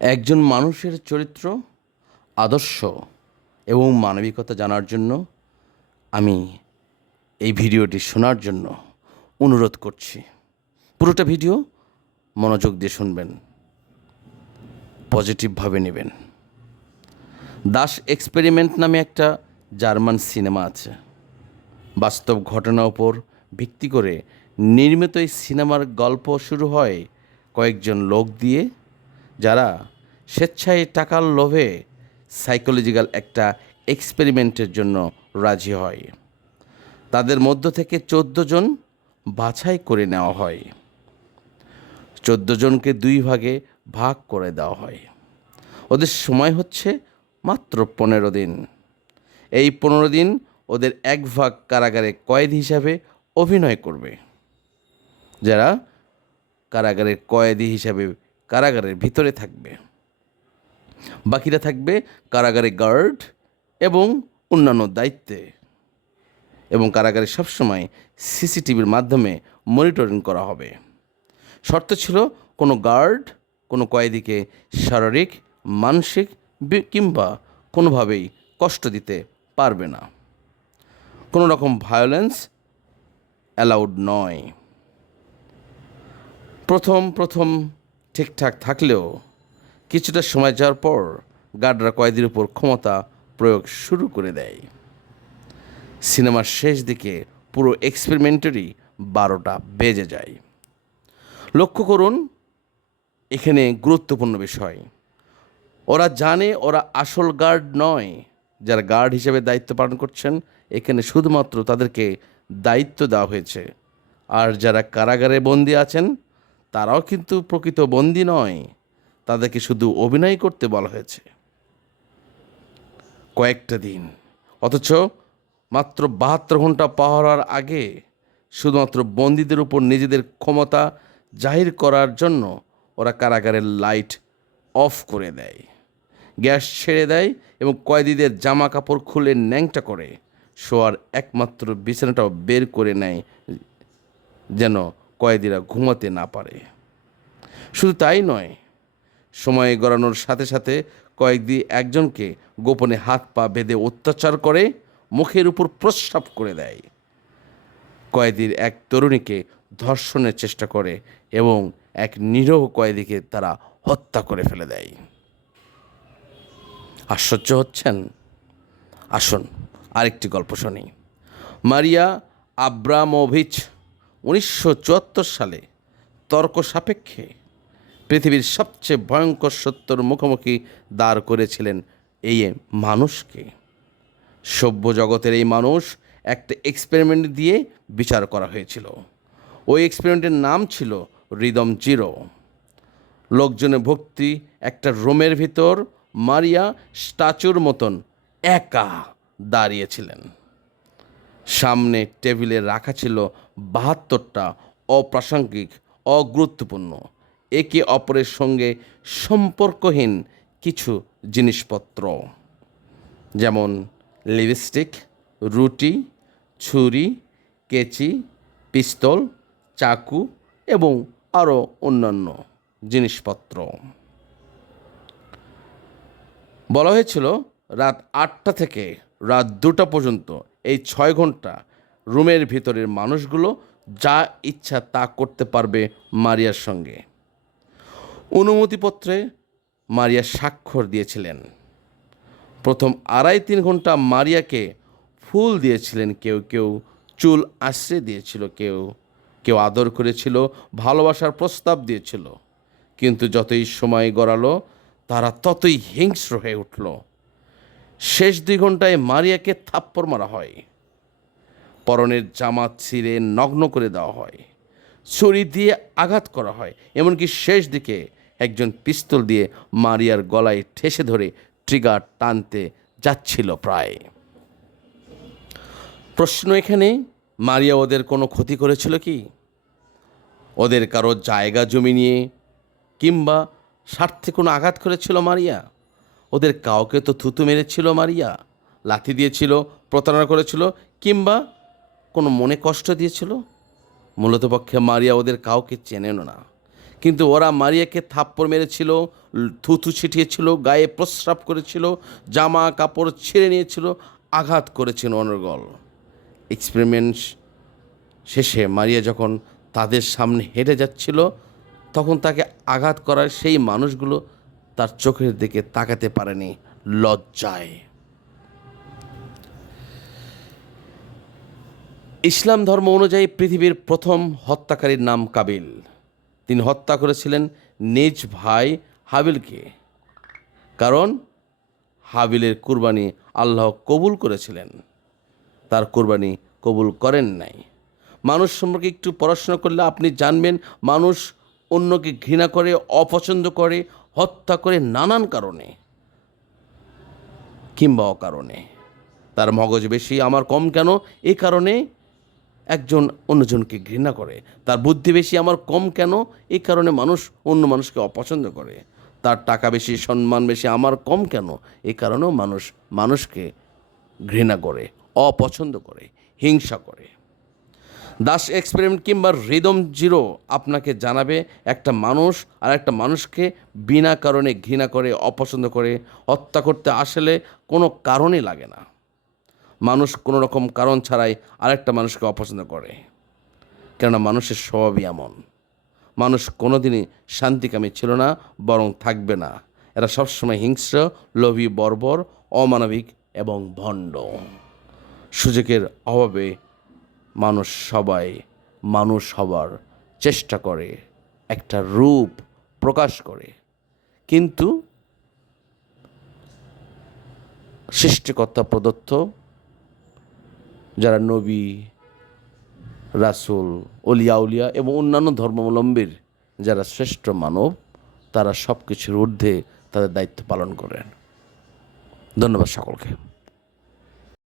একজন মানুষের চরিত্র, আদর্শ এবং মানবিকতা জানার জন্য আমি এই ভিডিওটি শোনার জন্য অনুরোধ করছি। পুরোটা ভিডিও মনোযোগ দিয়ে শুনবেন, পজিটিভভাবে নেবেন। দাস এক্সপেরিমেন্ট নামে একটা জার্মান সিনেমা আছে। বাস্তব ঘটনার উপর ভিত্তি করে নির্মিত এই সিনেমার গল্প শুরু হয় কয়েকজন লোক দিয়ে, যারা স্বেচ্ছায় টাকার লোভে সাইকোলজিক্যাল একটা এক্সপেরিমেন্টের জন্য রাজি হয়। তাদের মধ্য থেকে 14 জন বাছাই করে নেওয়া হয়। 14 জনকে 2 ভাগে ভাগ করে দেওয়া হয়। ওদের সময় হচ্ছে মাত্র 15 দিন। এই 15 দিন ওদের এক ভাগ কারাগারে কয়েদি হিসাবে অভিনয় করবে, যারা কারাগারের কয়েদি হিসাবে কারাগারের ভিতরে থাকবে। বাকিরা থাকবে কারাগারে গার্ড এবং অন্যান্য দায়িত্বে, এবং কারাগারে সবসময় সিসিটিভির মাধ্যমে মনিটরিং করা হবে। শর্ত ছিল, কোনো গার্ড কোনো কয়েদিকে শারীরিক, মানসিক কিংবা কোনোভাবেই কষ্ট দিতে পারবে না। কোনো রকম ভায়োলেন্স অ্যালাউড নয়। প্রথম ঠিকঠাক থাকলেও কিছুটা সময় যাওয়ার পর গার্ডরা কয়েদির উপর ক্ষমতা প্রয়োগ শুরু করে দেয়। সিনেমার শেষ দিকে পুরো এক্সপেরিমেন্টেরই 12টা বেজে যায়। লক্ষ্য করুন, এখানে গুরুত্বপূর্ণ বিষয়, ওরা জানে ওরা আসল গার্ড নয়। যারা গার্ড হিসেবে দায়িত্ব পালন করছেন, এখানে শুধুমাত্র তাদেরকে দায়িত্ব দেওয়া হয়েছে। আর যারা কারাগারে বন্দী আছেন, তারাও কিন্তু প্রকৃত বন্দী নয়, তাদেরকে শুধু অভিনয় করতে বলা হয়েছে। কয়েকটা দিন, অথচ মাত্র 72 ঘন্টা পার হওয়ার আগে শুধুমাত্র বন্দীদের উপর নিজেদের ক্ষমতা জাহির করার জন্য ওরা কারাগারের লাইট অফ করে দেয়, গ্যাস ছেড়ে দেয় এবং কয়েদিদের জামা কাপড় খুলে ন্যাংটা করে শোয়ার একমাত্র বিছানাটাও বের করে নেয়, যেন কয়েদিরা ঘুমাতে না পারে। শুধু তাই নয়, সময় গড়ানোর সাথে সাথে কয়েদি একজনকে গোপনে হাত পা বেঁধে অত্যাচার করে মুখের উপর প্রস্রাব করে দেয়। কয়েদির এক তরুণীকে ধর্ষণের চেষ্টা করে এবং এক নিরীহ কয়েদিকে তারা হত্যা করে ফেলে দেয়। আশ্চর্য হচ্ছেন? আসুন আরেকটি গল্প শুনি। মারিয়া আব্রামোভিচ 1974 সালে তর্ক সাপেক্ষে পৃথিবীর সবচেয়ে ভয়ঙ্কর সত্যর মুখোমুখি দাঁড় করেছিলেন এই মানুষকে। সভ্য জগতের এই মানুষ একটা এক্সপেরিমেন্ট দিয়ে বিচার করা হয়েছিল। ওই এক্সপেরিমেন্টের নাম ছিল রিদম জিরো। লোকজনের ভক্তি একটা রুমের ভিতর মারিয়া স্ট্যাচুর মতন একা দাঁড়িয়েছিলেন। সামনে টেবিলে রাখা ছিল 72টা অপ্রাসঙ্গিক, অগুরুত্বপূর্ণ, একে অপরের সঙ্গে সম্পর্কহীন কিছু জিনিসপত্র, যেমন লিপস্টিক, রুটি, ছুরি, কেচি, পিস্তল, চাকু এবং আরও অন্যান্য জিনিসপত্র। বলা হয়েছিল রাত 8টা থেকে রাত 2টা পর্যন্ত এই 6 ঘন্টা রুমের ভিতরের মানুষগুলো যা ইচ্ছা তা করতে পারবে মারিয়ার সঙ্গে। অনুমতিপত্রে মারিয়া স্বাক্ষর দিয়েছিলেন। প্রথম 2.5-3 ঘন্টা মারিয়াকে ফুল দিয়েছিলেন, কেউ কেউ চুল আশ্রে দিয়েছিল, কেউ কেউ আদর করেছিল, ভালোবাসার প্রস্তাব দিয়েছিল। কিন্তু যতই সময় গড়ালো, তারা ততই হিংস্র হয়ে উঠল। শেষ 2 ঘন্টায় মারিয়াকে থাপ্পড় মারা হয়, পরনের জামা ছিঁড়ে নগ্ন করে দেওয়া হয়, ছুরি দিয়ে আঘাত করা হয়, এমনকি শেষ দিকে একজন পিস্তল দিয়ে মারিয়ার গলায় ঠেসে ধরে ট্রিগার টানতে যাচ্ছিল প্রায়। প্রশ্ন এখানে, মারিয়া ওদের কোনো ক্ষতি করেছিল কি? ওদের কারো জায়গা জমি নিয়ে কিংবা স্বার্থে কোনো আঘাত করেছিল মারিয়া? ওদের কাউকে তো থুতু মেরেছিল মারিয়া, লাথি দিয়েছিল, প্রতারণা করেছিল কিংবা কোনো মনে কষ্ট দিয়েছিল? মূলত পক্ষে মারিয়া ওদের কাউকে চেনেন না, কিন্তু ওরা মারিয়াকে থাপ্পড় মেরেছিল, থুথু ছিটিয়েছিল, গায়ে প্রস্রাব করেছিল, জামা কাপড় ছিঁড়ে নিয়েছিল, আঘাত করেছিল অনর্গল। এক্সপেরিমেন্ট শেষে মারিয়া যখন তাদের সামনে হেঁটে যাচ্ছিল, তখন তাকে আঘাত করার সেই মানুষগুলো তার চোখের দিকে তাকাতে পারেনি লজ্জায়। ইসলাম ধর্ম অনুযায়ী পৃথিবীর প্রথম হত্যাকারীর নাম কাবিল। তিনি হত্যা করেছিলেন নিজ ভাই হাবিলকে, কারণ হাবিলের কুরবানি আল্লাহ কবুল করেছিলেন, তার কুরবানি কবুল করেন নাই। মানুষ সম্পর্কে একটু পড়াশোনা করলে আপনি জানবেন, মানুষ অন্যকে ঘৃণা করে, অপছন্দ করে, হত্যা করে নানান কারণে কিংবা অকারণে। তার মগজ বেশি, আমার কম কেন, এই কারণে একজন অন্যজনকে ঘৃণা করে। তার বুদ্ধি বেশি, আমার কম কেন, এই কারণে মানুষ অন্য মানুষকে অপছন্দ করে। তার টাকা বেশি, সম্মান বেশি, আমার কম কেন, এই কারণেও মানুষ মানুষকে ঘৃণা করে, অপছন্দ করে, হিংসা করে। দাস এক্সপেরিমেন্ট কিংবা রিদম জিরো আপনাকে জানাবে, একটা মানুষ আর একটা মানুষকে বিনা কারণে ঘৃণা করে, অপছন্দ করে, হত্যা করতে আসলে কোনো কারণই লাগে না। মানুষ কোনো রকম কারণ ছাড়াই আরেকটা মানুষকে অপছন্দ করে, কেননা মানুষের স্বভাবই এমন। মানুষ কোনোদিনই শান্তিকামী ছিল না, বরং থাকবে না। এরা সবসময় হিংস্র, লোভী, বর্বর, অমানবিক এবং ভণ্ড। সুযোগের অভাবে সবাই মানুষ হবার চেষ্টা করে, একটা রূপ প্রকাশ করে, কিন্তু সৃষ্টিকর্তা প্রদত্ত যারা নবী, রাসূল, অলিয়া উলিয়া এবং অন্যান্য ধর্মাবলম্বীর যারা শ্রেষ্ঠ মানব, তারা সব কিছুর ঊর্ধ্বে তাদের দায়িত্ব পালন করেন। ধন্যবাদ সকলকে।